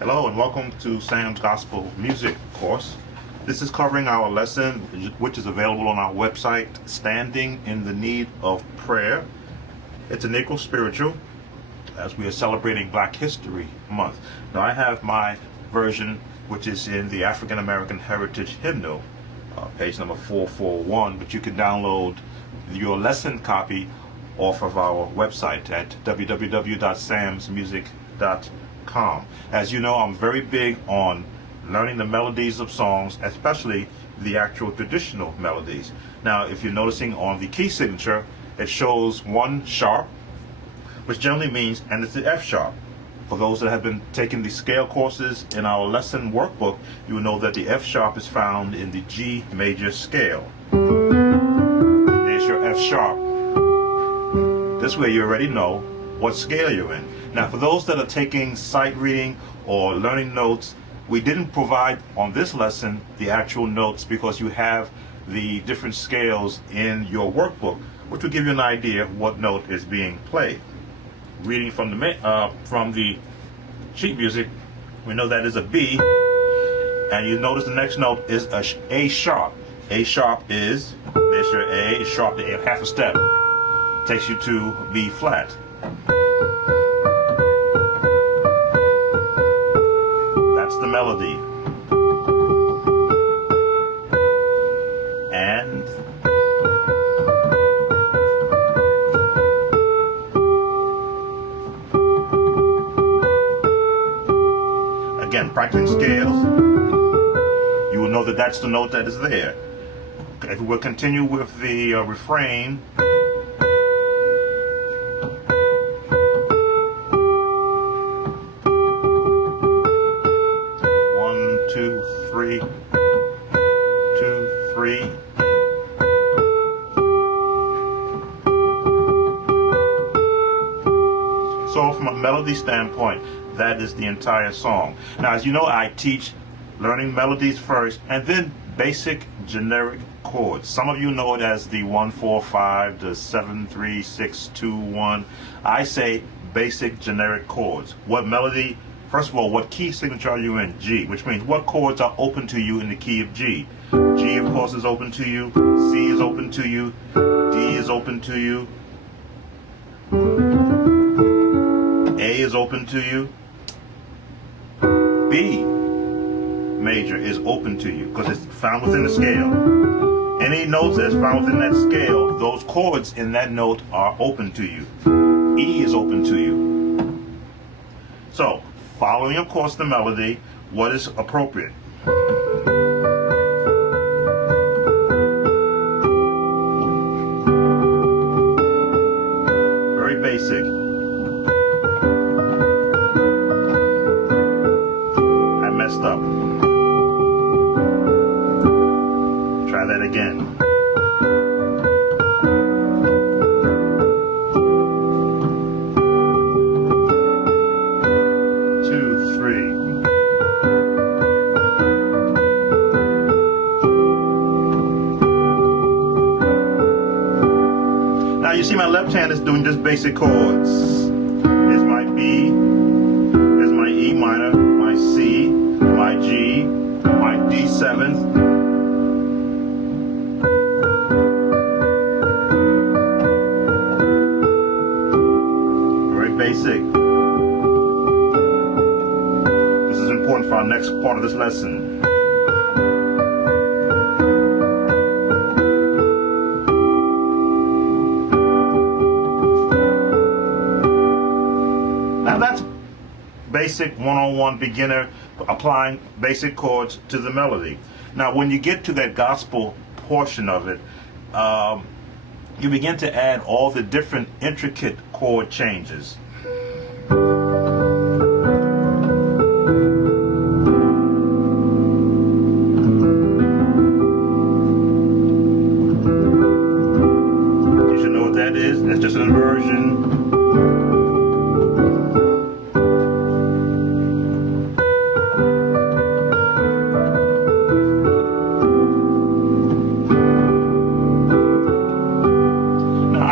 Hello and welcome to Sam's Gospel Music course. This is covering our lesson, which is available on our website, Standing in the Need of Prayer. It's a Negro spiritual as we are celebrating Black History Month. Now I have my version, which is in the African American Heritage Hymnal, page number 441, but you can download your lesson copy off of our website at www.samsmusic.com. As you know, I'm very big on learning the melodies of songs, especially the actual traditional melodies. Now, if you're noticing on the key signature, it shows 1 sharp, which generally means, and it's the F sharp. For those that have been taking the scale courses in our lesson workbook, you will know that the F sharp is found in the G major scale. There's your F sharp. This way you already know what scale you're in. Now, for those that are taking sight reading or learning notes, we didn't provide on this lesson the actual notes because you have the different scales in your workbook, which will give you an idea of what note is being played. Reading from the sheet music, we know that is a B, and you notice the next note is A sharp. A sharp is, there's your A, sharp to A, half a step. Takes you to B flat. That's the melody. And again, practicing scales, you will know that that's the note that is there. Okay, we'll continue with the refrain. 2, 3, 2, 3. So from a melody standpoint, that is the entire song. Now, as you know, I teach learning melodies first and then basic generic chords. Some of you know it as the 1, 4, 5, the 7, 3, 6, 2, 1. I say basic generic chords. What melody? First of all, what key signature are you in? G, which means what chords are open to you in the key of G? G, of course, is open to you. C is open to you. D is open to you. A is open to you. B major is open to you because it's found within the scale. Any notes that's found within that scale, those chords in that note are open to you. E is open to you. So, following, of course, the melody, what is appropriate? Very basic. I messed up. Try that again. Now you see my left hand is doing just basic chords. Here's my B, here's my E minor, my C, my G, my D7. Very basic. This is important for our next part of this lesson. Now that's basic one-on-one beginner applying basic chords to the melody. Now when you get to that gospel portion of it, you begin to add all the different intricate chord changes. You should know what that is. That's just an inversion.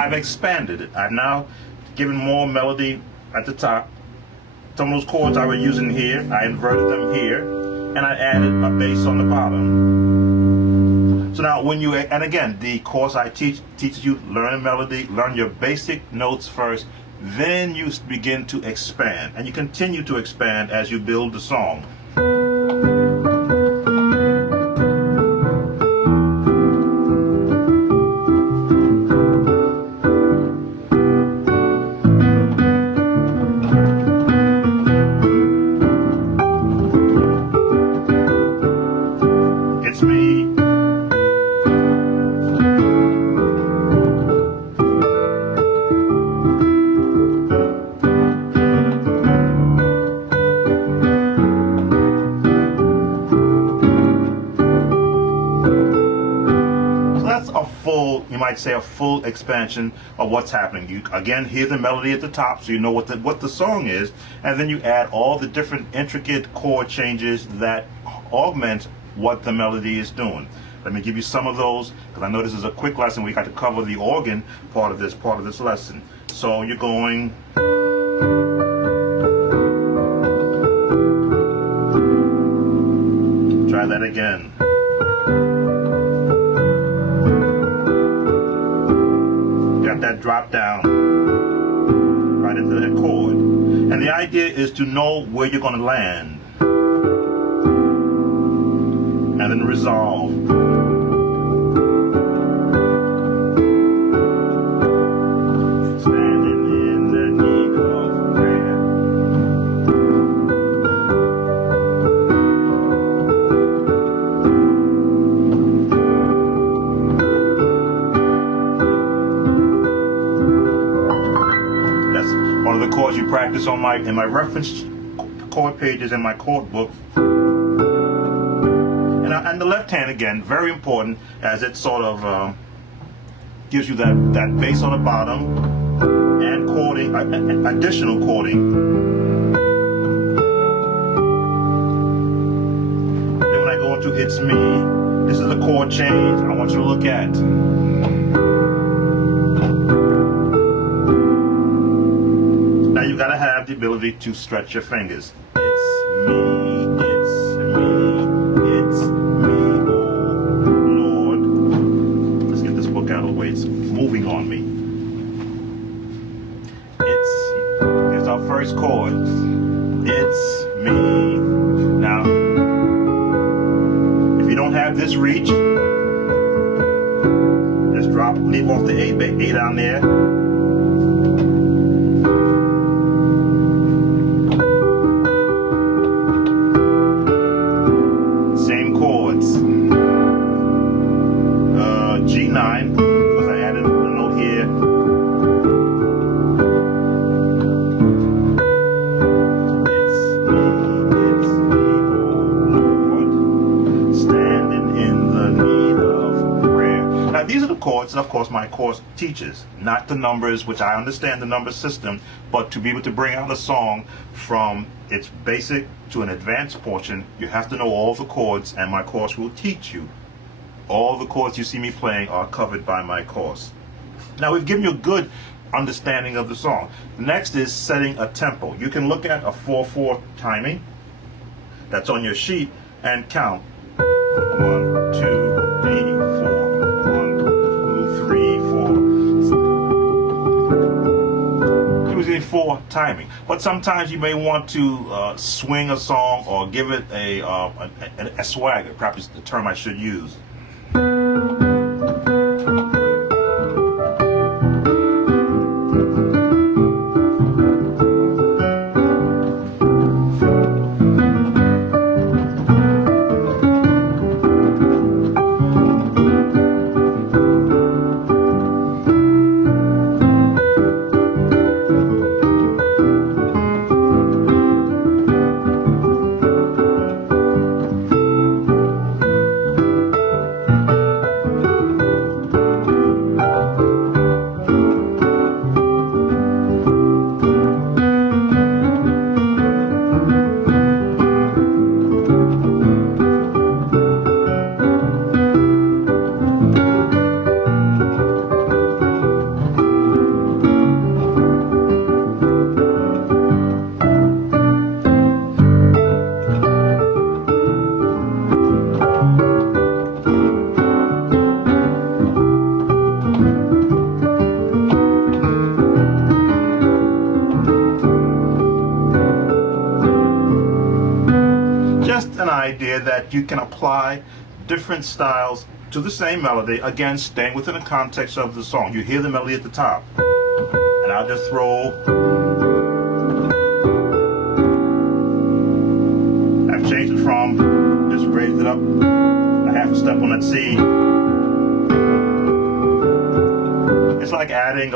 I've expanded it. I've now given more melody at the top some of those chords I was using here, I inverted them here, and I added a bass on the bottom. So now when you, and again, the course I teaches you learn a melody, learn your basic notes first, then you begin to expand, and you continue to expand as you build the song. It's me. You might say a full expansion of what's happening. You again hear the melody at the top, so you know what the song is, and then you add all the different intricate chord changes that augment what the melody is doing. Let me give you some of those, because I know this is a quick lesson. We got to cover the organ part of this lesson. So you're going. Try that again. That drop down right into that chord, and the idea is to know where you're going to land and then resolve. Standing in the need of prayer. One of the chords you practice on in my reference chord pages in my chord book. And the left hand, again, very important, as it sort of gives you that bass on the bottom and chording, additional chording. Then when I go into It's Me, this is the chord change I want you to look at. Now you gotta have the ability to stretch your fingers. It's me, it's me, it's me, oh Lord. Let's get this book out of the way, it's moving on me. Here's our first chord. It's me. Now, if you don't have this reach, just leave off the A down there. G9, because I added a note here. It's me, oh Lord, standing in the need of prayer. Now these are the chords, and of course my course teaches, not the numbers, which I understand the number system, but to be able to bring out a song from its basic to an advanced portion, you have to know all the chords, and my course will teach you. All the chords you see me playing are covered by my course. Now we've given you a good understanding of the song. Next is setting a tempo. You can look at a 4/4 timing that's on your sheet and count 1, 2, 3, 4, 1, 2, 3, 4. Usually 4 timing, but sometimes you may want to swing a song or give it a swagger, perhaps the term I should use. idea that you can apply different styles to the same melody, again staying within the context of the song. You hear the melody at the top, and I'll just throw, I've changed it from, just raised it up a half a step on that C. It's like adding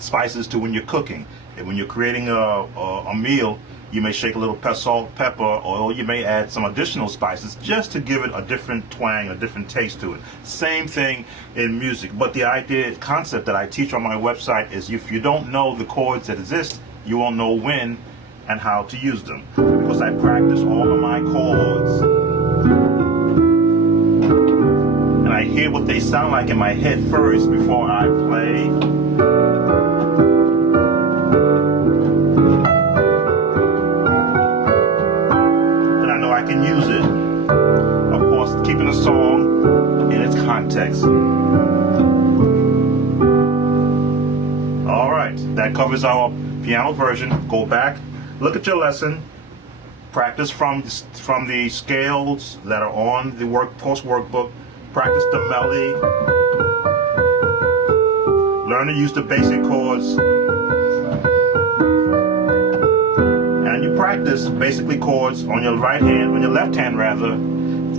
spices to when you're cooking. And when you're creating a meal, you may shake a little salt, pepper, or you may add some additional spices just to give it a different twang, a different taste to it. Same thing in music. But the idea, concept that I teach on my website is if you don't know the chords that exist, you won't know when and how to use them. Because I practice all of my chords. And I hear what they sound like in my head first before I play. I can use it, of course, keeping the song in its context. All right, that covers our piano version. Go back, look at your lesson, practice from the scales that are on the course workbook, practice the melody, learn to use the basic chords, practice basically chords on your right hand, on your left hand rather,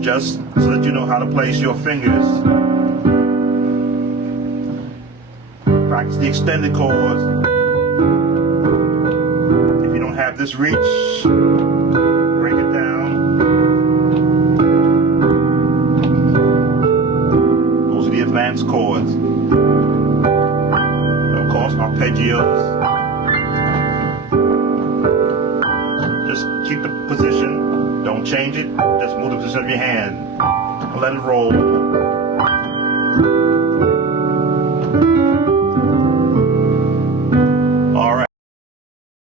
just so that you know how to place your fingers. Practice the extended chords. If you don't have this reach, break it down. Those are the advanced chords. Of course, arpeggios. Just keep the position, don't change it, just move the position of your hand and let it roll.